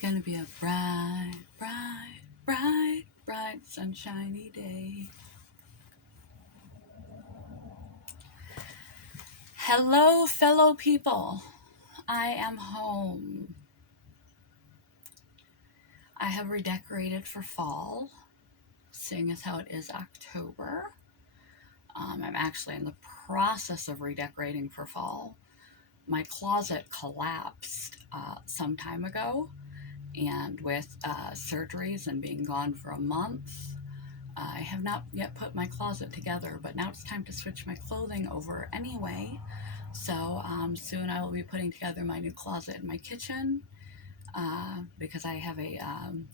gonna be a bright, bright, bright, bright, sunshiny day. Hello, fellow people. I am home. I have redecorated for fall, seeing as how it is October. I'm actually in the process of redecorating for fall. My closet collapsed some time ago, and with surgeries and being gone for a month, I have not yet put my closet together, but now it's time to switch my clothing over anyway. So soon I will be putting together my new closet in my kitchen because I have a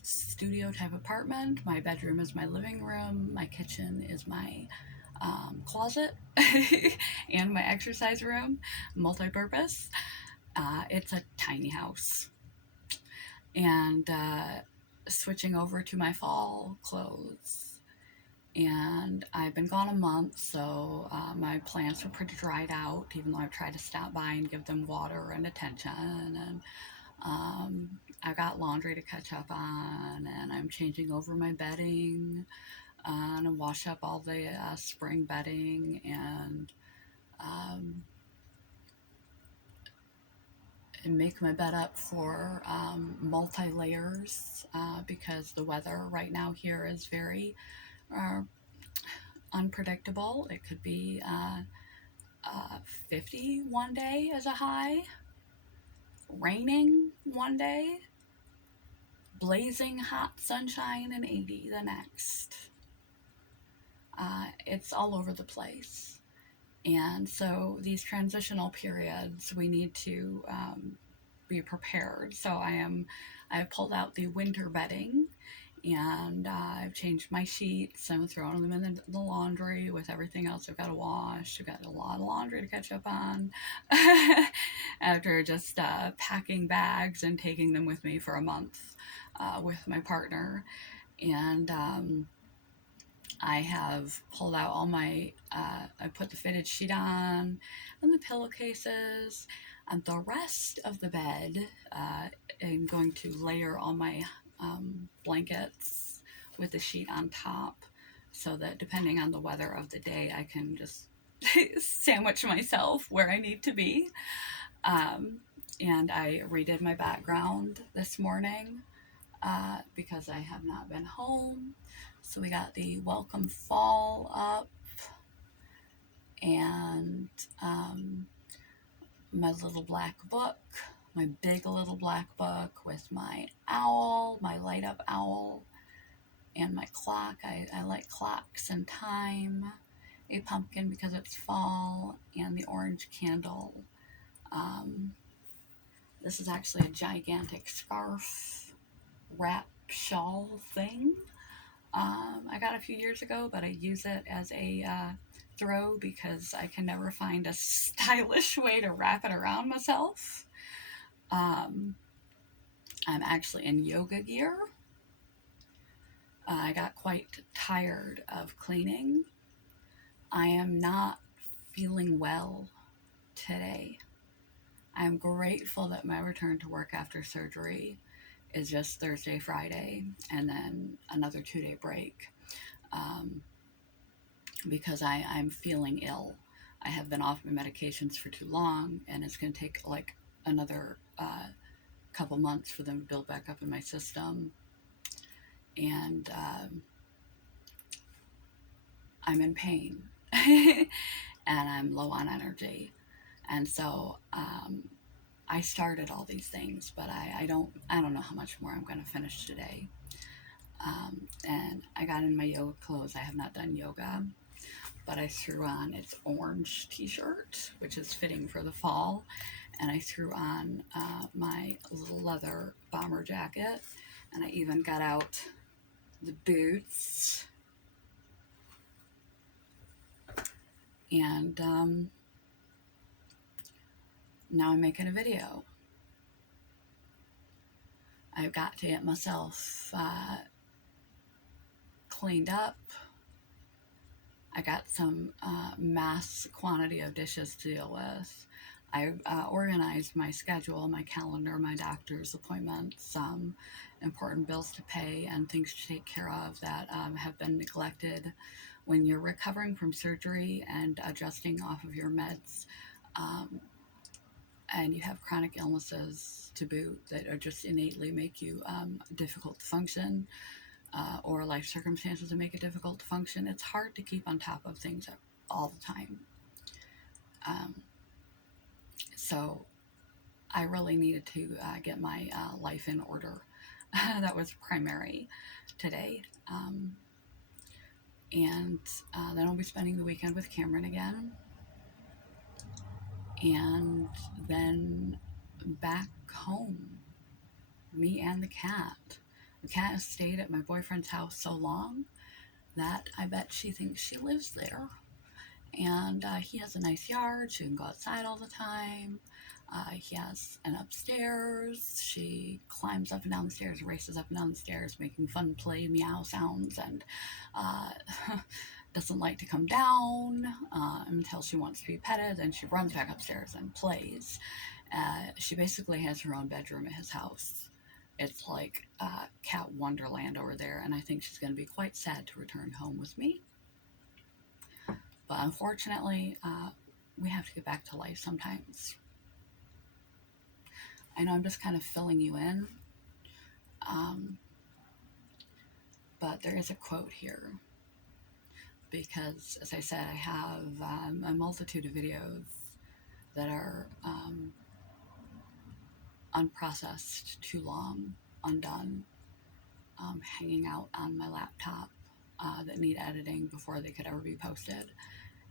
studio type apartment. My bedroom is my living room, my kitchen is my closet, and my exercise room, multi-purpose. It's a tiny house. And switching over to my fall clothes. And I've been gone a month, so my plants are pretty dried out, even though I've tried to stop by and give them water and attention. And I've got laundry to catch up on, and I'm changing over my bedding and wash up all the spring bedding um, and make my bed up for multi layers because the weather right now here is very uh, unpredictable. It could be 50 one day as a high, raining one day, blazing hot sunshine and 80 the next. It's all over the place. And so these transitional periods, we need to be prepared. So I've pulled out the winter bedding, and I've changed my sheets. I'm throwing them in the laundry with everything else I've got to wash. I've got a lot of laundry to catch up on after just packing bags and taking them with me for a month with my partner. And I have pulled out all my, I put the fitted sheet on and the pillowcases and the rest of the bed. I'm going to layer all my blankets with the sheet on top so that depending on the weather of the day, I can just sandwich myself where I need to be. And I redid my background this morning because I have not been home. So we got the welcome fall up, and my little black book, my big little black book with my owl, my light up owl, and my clock. I like clocks and time, a pumpkin because it's fall, and the orange candle. This is actually a gigantic scarf wrap shawl thing. I got a few years ago, but I use it as a throw because I can never find a stylish way to wrap it around myself. I'm actually in yoga gear. I got quite tired of cleaning. I am not feeling well today. I'm grateful that my return to work after surgery is just Thursday, Friday, and then another 2-day break because I'm feeling ill. I have been off my medications for too long, and it's going to take like another couple months for them to build back up in my system. And I'm in pain and I'm low on energy. And so I started all these things, but I don't know how much more I'm going to finish today. And I got in my yoga clothes. I have not done yoga, but I threw on its orange t-shirt, which is fitting for the fall, and I threw on my little leather bomber jacket, and I even got out the boots. And now I'm making a video. I've got to get myself cleaned up. I got some mass quantity of dishes to deal with. I organized my schedule, my calendar, my doctor's appointments, important bills to pay, and things to take care of that have been neglected when you're recovering from surgery and adjusting off of your meds. Um, and you have chronic illnesses to boot that are just innately make you difficult to function, or life circumstances that make it difficult to function. It's hard to keep on top of things all the time. Um, so I really needed to get my life in order. That was primary today. And then I'll be spending the weekend with Cameron again. And then back home, me and the cat. The cat has stayed at my boyfriend's house so long that I bet she thinks she lives there. And he has a nice yard. She can go outside all the time. He has an upstairs. She climbs up and down the stairs, races up and down the stairs, making fun play meow sounds, and uh, doesn't like to come down until she wants to be petted. Then she runs back upstairs and plays. She basically has her own bedroom at his house. It's like cat wonderland over there, and I think she's going to be quite sad to return home with me. But unfortunately, we have to get back to life sometimes. I know I'm just kind of filling you in, um, but there is a quote here because, as I said, I have a multitude of videos that are unprocessed, too long, undone, hanging out on my laptop that need editing before they could ever be posted.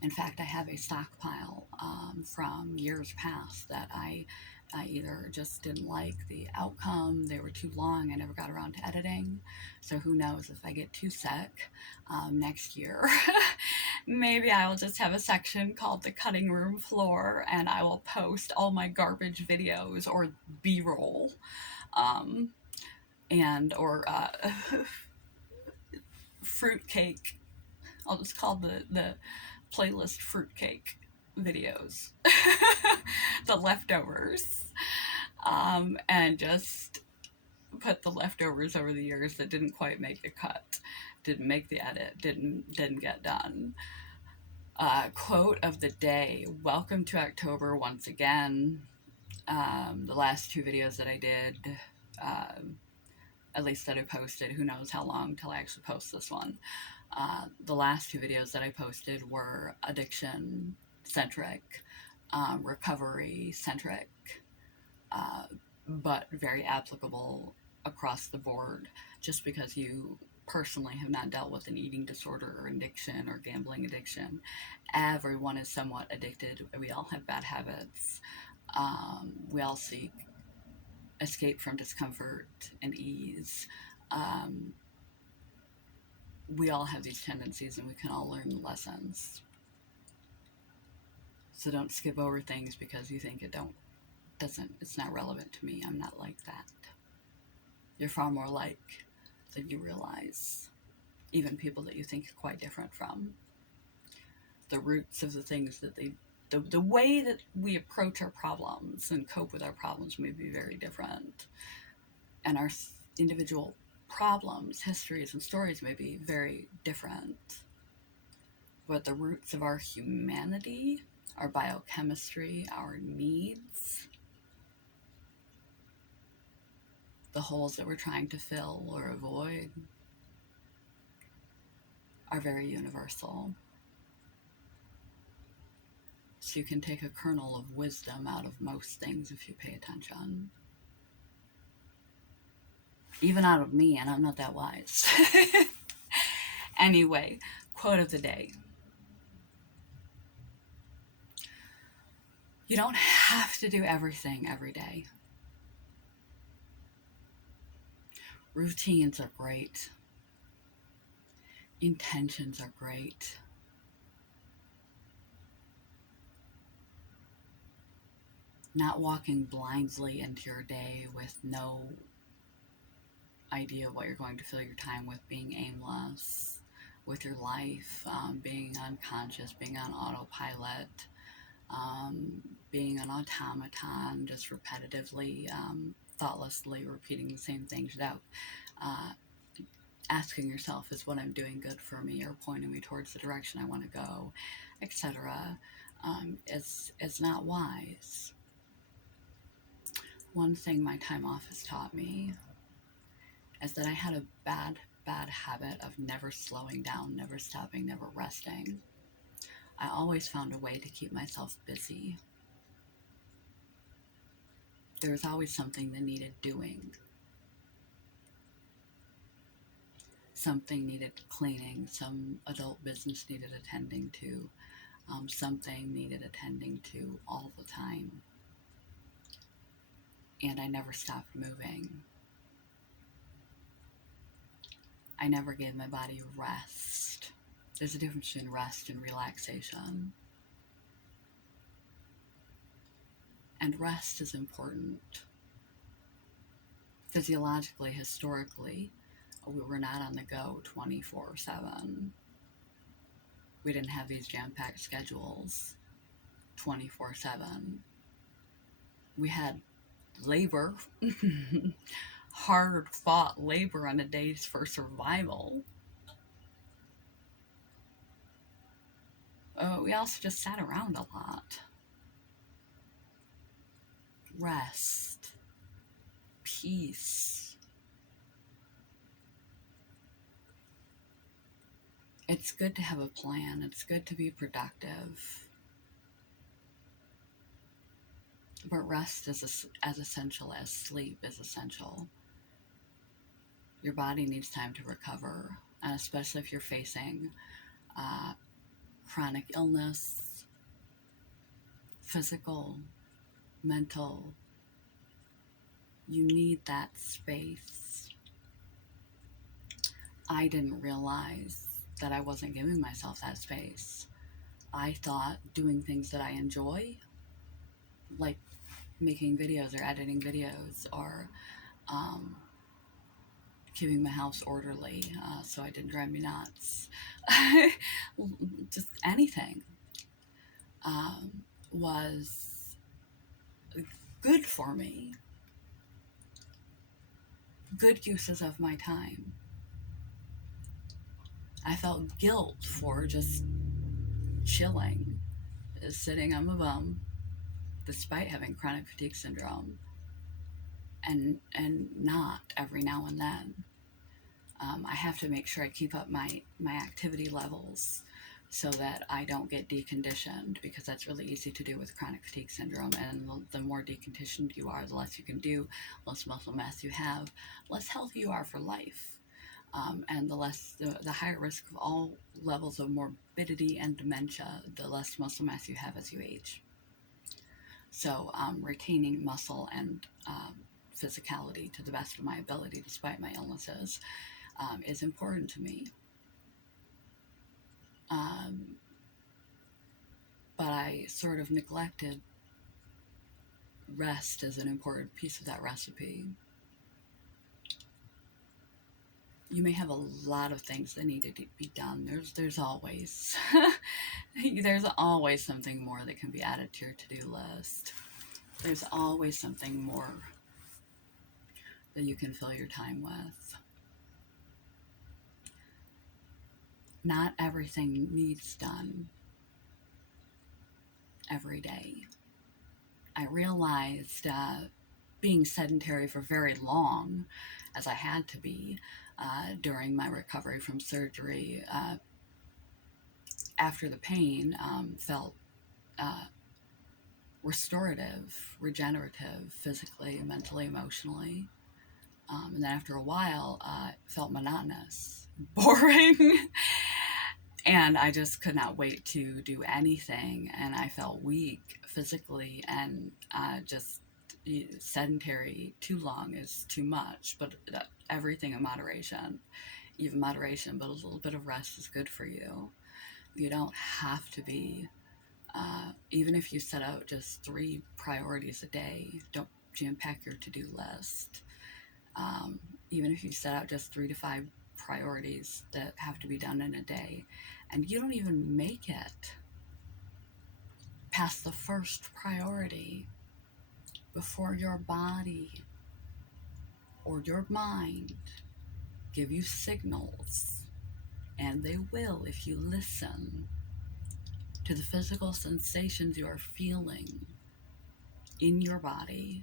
In fact, I have a stockpile from years past that I either just didn't like the outcome, they were too long, I never got around to editing. So who knows, if I get too sick next year, maybe I'll just have a section called the cutting room floor and I will post all my garbage videos or B-roll, um, and or fruitcake. I'll just call the playlist fruitcake videos. The leftovers. And just put the leftovers over the years that didn't quite make the cut, didn't make the edit, didn't get done. Quote of the day. Welcome to October once again. The last two videos that I did, at least that I posted, who knows how long till I actually post this one. The last two videos that I posted were addiction centric, recovery centric, but very applicable across the board. Just because you personally have not dealt with an eating disorder or addiction or gambling addiction, everyone is somewhat addicted. We all have bad habits. We all seek escape from discomfort and ease. We all have these tendencies and we can all learn lessons. So don't skip over things because you think it's not relevant to me. I'm not like that. You're far more like than you realize. Even people that you think are quite different from. The roots of the things that the way that we approach our problems and cope with our problems may be very different. And our individual problems, histories, and stories may be very different. But the roots of our humanity, our biochemistry, our needs, the holes that we're trying to fill or avoid, are very universal. So you can take a kernel of wisdom out of most things if you pay attention. Even out of me, and I'm not that wise. Anyway, quote of the day. You don't have to do everything every day. Routines are great. Intentions are great. Not walking blindly into your day with no idea what you're going to fill your time with, being aimless with your life, being unconscious, being on autopilot, being an automaton, just repetitively, thoughtlessly repeating the same things without uh, asking yourself, is what I'm doing good for me or pointing me towards the direction I want to go, etc., is not wise. One thing my time off has taught me is that I had a bad habit of never slowing down, never stopping, never resting. I always found a way to keep myself busy. There was always something that needed doing. Something needed cleaning, some adult business needed attending to, something needed attending to all the time. And I never stopped moving. I never gave my body rest. There's a difference between rest and relaxation. And rest is important. Physiologically, historically, we were not on the go 24/7. We didn't have these jam-packed schedules 24/7. We had labor, hard fought labor on the days for survival. We also just sat around a lot. Rest, peace. It's good to have a plan. It's good to be productive. But rest is as essential as sleep is essential. Your body needs time to recover, and especially if you're facing uh, chronic illness, physical, mental. You need that space. I didn't realize that I wasn't giving myself that space. I thought doing things that I enjoy, like making videos or editing videos or um, keeping my house orderly so I didn't drive me nuts, just anything, was good for me, good uses of my time. I felt guilt for just chilling, sitting on my bum, despite having chronic fatigue syndrome, and not every now and then. I have to make sure I keep up my activity levels so that I don't get deconditioned, because that's really easy to do with chronic fatigue syndrome. And the more deconditioned you are, the less you can do, less muscle mass you have, less healthy you are for life. And the higher risk of all levels of morbidity and dementia, the less muscle mass you have as you age. So retaining muscle and physicality to the best of my ability, despite my illnesses, is important to me. But I sort of neglected rest as an important piece of that recipe. You may have a lot of things that need to be done. There's always there's always something more that can be added to your to-do list. There's always something more that you can fill your time with. Not everything needs done every day. I realized being sedentary for very long, as I had to be during my recovery from surgery, after the pain, felt restorative, regenerative, physically, mentally, emotionally. And then after a while, it felt monotonous, boring. And I just could not wait to do anything. And I felt weak physically, and just sedentary too long is too much. But everything in moderation, even moderation, but a little bit of rest is good for you. You don't have to be, even if you set out just 3 priorities a day, don't jam pack your to-do list. Even if you set out just 3 to 5 priorities that have to be done in a day, and you don't even make it, past the first priority before your body or your mind give you signals, and they will if you listen to the physical sensations you are feeling in your body.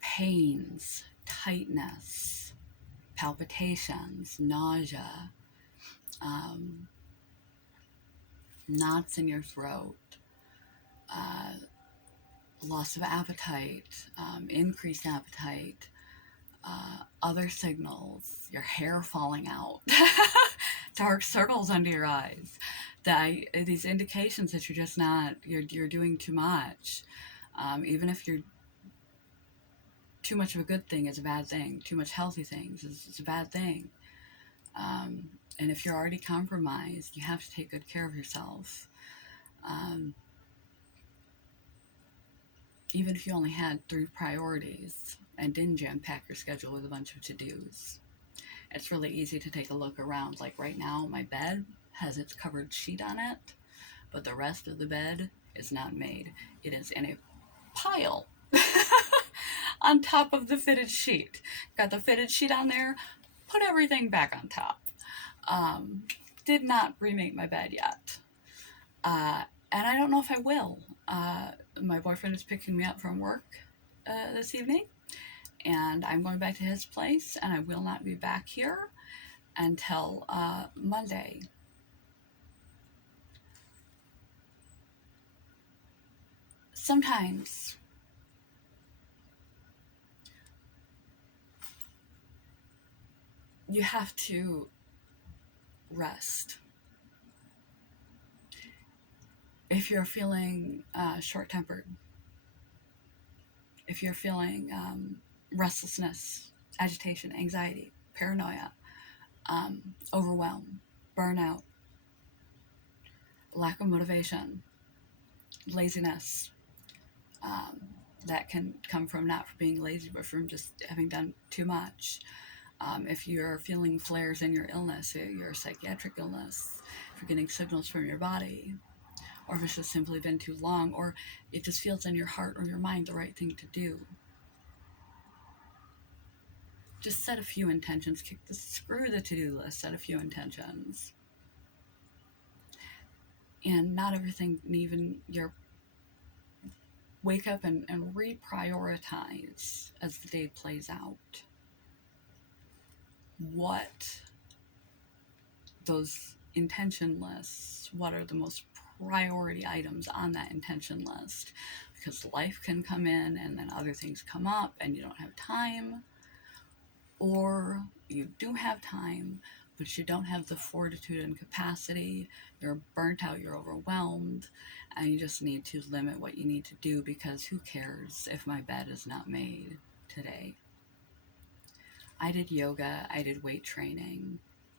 Pains, tightness, palpitations, nausea, knots in your throat, loss of appetite, increased appetite, other signals, your hair falling out, dark circles under your eyes, these indications that you're just not, you're doing too much. Even if you're, too much of a good thing is a bad thing. Too much healthy things is a bad thing. And if you're already compromised, you have to take good care of yourself. Even if you only had 3 priorities and didn't jam pack your schedule with a bunch of to-dos, it's really easy to take a look around. Like right now, my bed has its covered sheet on it, but the rest of the bed is not made. It is in a pile on top of the fitted sheet. Got the fitted sheet on there, put everything back on top. Did not remake my bed yet. And I don't know if I will. My boyfriend is picking me up from work this evening, and I'm going back to his place, and I will not be back here until Monday. Sometimes you have to rest. If you're feeling short-tempered, if you're feeling restlessness, agitation, anxiety, paranoia, overwhelm, burnout, lack of motivation, laziness, that can come from not from being lazy, but from just having done too much. If you're feeling flares in your illness, your psychiatric illness, if you're getting signals from your body, or if it's just simply been too long, or it just feels in your heart or your mind the right thing to do, just set a few intentions. Screw the to-do list, set a few intentions. And not everything, even your wake up and reprioritize as the day plays out what those intention lists, what are the most priority items on that intention list, because life can come in and then other things come up and you don't have time, or you do have time but you don't have the fortitude and capacity, you're burnt out, you're overwhelmed, and you just need to limit what you need to do, because who cares if my bed is not made today. I did yoga, I did weight training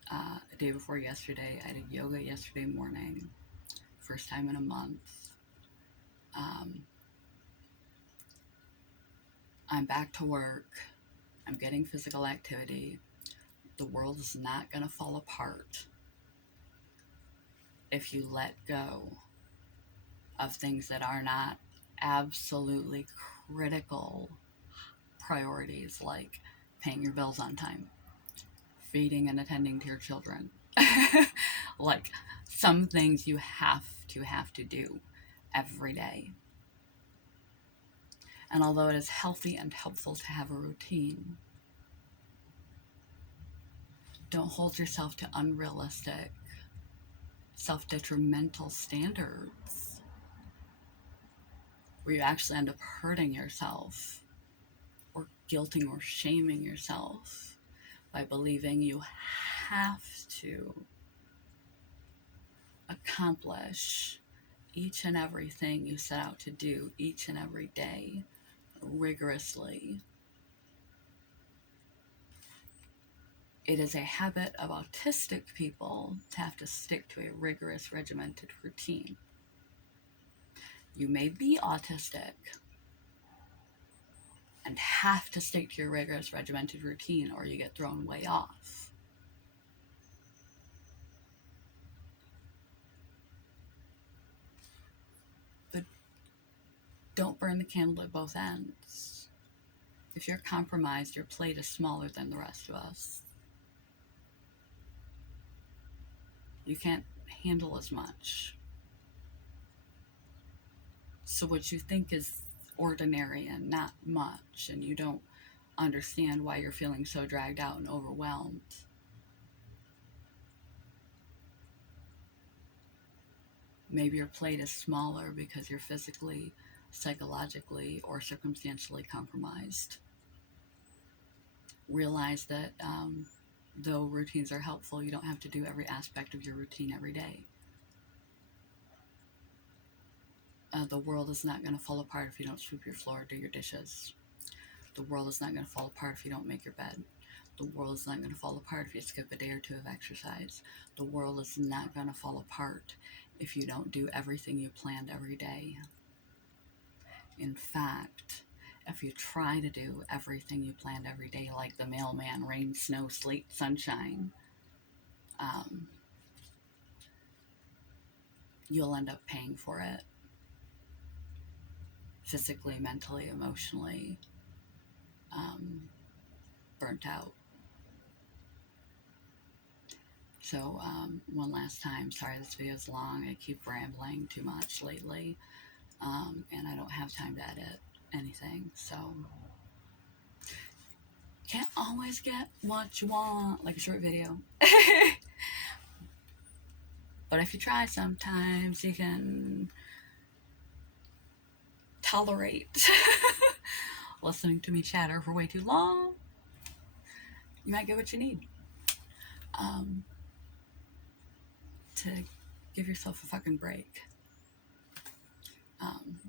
the day before yesterday. I did yoga yesterday morning, first time in a month. I'm back to work. I'm getting physical activity. The world is not going to fall apart if you let go of things that are not absolutely critical priorities, like paying your bills on time, feeding and attending to your children. Like some things you have to do every day. And although it is healthy and helpful to have a routine, don't hold yourself to unrealistic, self-detrimental standards where you actually end up hurting yourself or guilting or shaming yourself by believing you have to accomplish each and everything you set out to do each and every day rigorously. It is a habit of autistic people to have to stick to a rigorous, regimented routine. You may be autistic and have to stick to your rigorous, regimented routine, or you get thrown way off. Don't burn the candle at both ends. If you're compromised, your plate is smaller than the rest of us. You can't handle as much. So what you think is ordinary and not much, and you don't understand why you're feeling so dragged out and overwhelmed. Maybe your plate is smaller because you're physically, psychologically, or circumstantially compromised. Realize that though routines are helpful, you don't have to do every aspect of your routine every day. The world is not going to fall apart if you don't sweep your floor or do your dishes. The world is not going to fall apart if you don't make your bed. The world is not going to fall apart if you skip a day or two of exercise. The world is not going to fall apart if you don't do everything you planned every day. In fact, if you try to do everything you planned every day, like the mailman, rain, snow, sleet, sunshine, you'll end up paying for it. Physically, mentally, emotionally, burnt out. So one last time, sorry this video is long, I keep rambling too much lately, and I don't have time to edit anything, so can't always get what you want, like a short video. But if you try sometimes, you can tolerate listening to me chatter for way too long. You might get what you need. To give yourself a fucking break.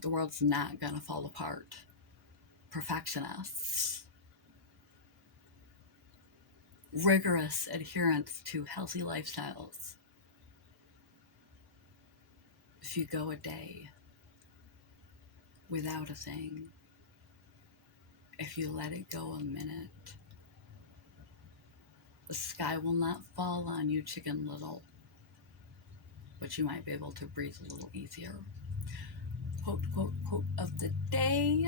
The world's not gonna fall apart. Perfectionists. Rigorous adherence to healthy lifestyles. If you go a day without a thing, if you let it go a minute, the sky will not fall on you, Chicken Little, but you might be able to breathe a little easier. Quote, quote, quote of the day.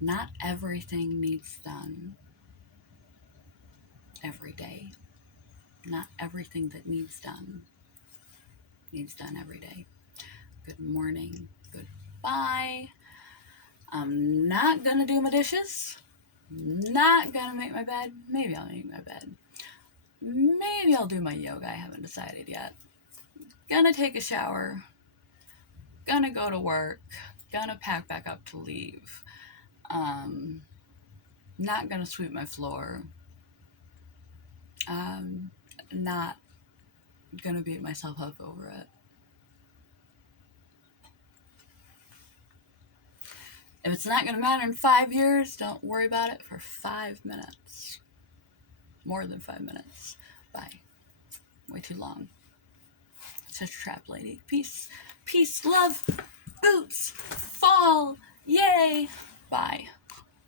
Not everything needs done every day. Not everything that needs done every day. Good morning. Goodbye. I'm not gonna do my dishes. Not gonna make my bed. Maybe I'll make my bed. Maybe I'll do my yoga. I haven't decided yet. Gonna take a shower. Gonna go to work. Gonna pack back up to leave. Not gonna sweep my floor. Not gonna beat myself up over it. If it's not gonna matter in 5 years, don't worry about it for 5 minutes. More than 5 minutes. Bye. Way too long. Such a trap lady. Peace. Peace, love, boots, fall. Yay. Bye.